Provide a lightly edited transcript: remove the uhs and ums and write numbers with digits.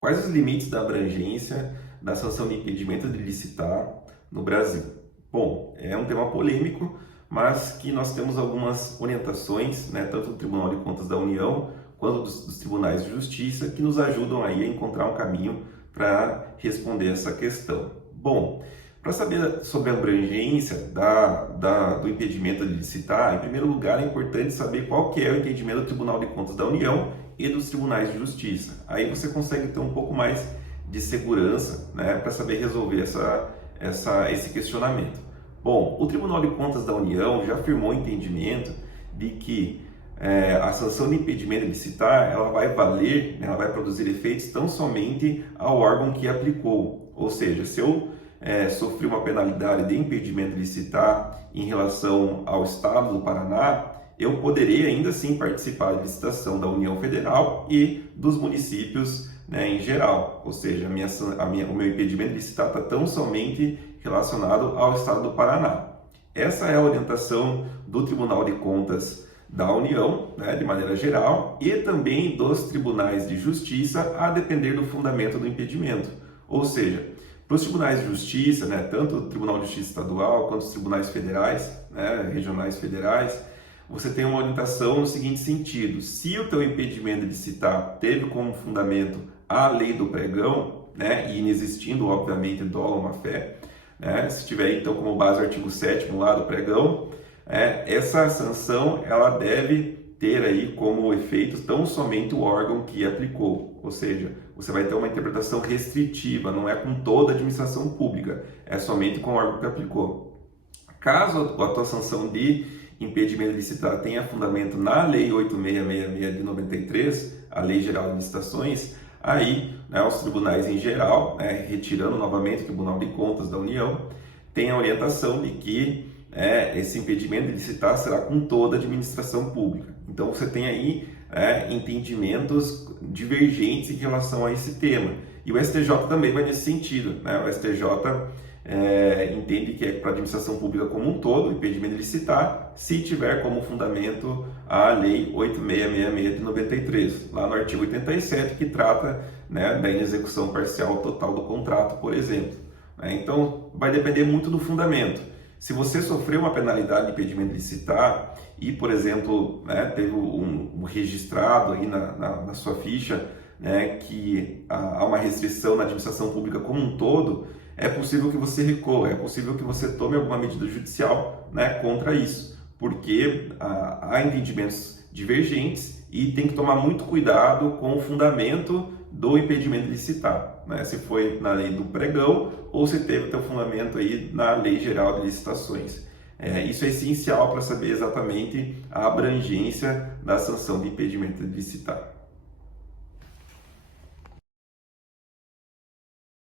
Quais os limites da abrangência da sanção de impedimento de licitar no Brasil? Bom, é um tema polêmico, mas que nós temos algumas orientações, né, tanto do Tribunal de Contas da União quanto dos tribunais de justiça, que nos ajudam aí a encontrar um caminho para responder essa questão. Bom, para saber sobre a abrangência do impedimento de licitar, em primeiro lugar é importante saber qual que é o entendimento do Tribunal de Contas da União e dos tribunais de justiça. Aí você consegue ter um pouco mais de segurança, né, para saber resolver esse questionamento. Bom, o Tribunal de Contas da União já afirmou o entendimento de que a sanção de impedimento de licitar, ela vai valer, né, ela vai produzir efeitos tão somente ao órgão que aplicou. Ou seja, se eu sofri uma penalidade de impedimento de licitar em relação ao Estado do Paraná, eu poderei ainda assim participar da licitação da União Federal e dos municípios, né, em geral. Ou seja, o meu impedimento de licitar está tão somente relacionado ao Estado do Paraná. Essa é a orientação do Tribunal de Contas da União, né, de maneira geral, e também dos tribunais de justiça, a depender do fundamento do impedimento. Ou seja, para os tribunais de justiça, né, tanto o Tribunal de Justiça Estadual quanto os tribunais federais, né, regionais federais, você tem uma orientação no seguinte sentido: se o teu impedimento de licitar teve como fundamento a lei do pregão, né, e inexistindo, obviamente, dolo ou má-fé, né, se tiver então como base o artigo 7º lá do pregão, essa sanção ela deve ter aí como efeito tão somente o órgão que aplicou, ou seja, você vai ter uma interpretação restritiva, não é com toda a administração pública, é somente com o órgão que aplicou. Caso a tua sanção de impedimento de licitar tenha fundamento na Lei 8666 de 93, a Lei Geral de Licitações, aí, né, os tribunais em geral, né, retirando novamente o Tribunal de Contas da União, tem a orientação de que esse impedimento de licitar será com toda a administração pública. Então você tem aí entendimentos divergentes em relação a esse tema. E o STJ também vai nesse sentido, né? O STJ entende que é para a administração pública como um todo, o impedimento de licitar, se tiver como fundamento a Lei 8666 de 93, lá no artigo 87, que trata, né, da inexecução parcial ou total do contrato, por exemplo. Então, vai depender muito do fundamento. Se você sofreu uma penalidade de impedimento de licitar e, por exemplo, né, teve um registrado aí na sua ficha, né, que há uma restrição na administração pública como um todo, é possível que você recorra, é possível que você tome alguma medida judicial, né, contra isso, porque há entendimentos divergentes e tem que tomar muito cuidado com o fundamento do impedimento de licitar, né? Se foi na lei do pregão ou se teve teu fundamento aí na Lei Geral de Licitações. Isso é essencial para saber exatamente a abrangência da sanção de impedimento de licitar.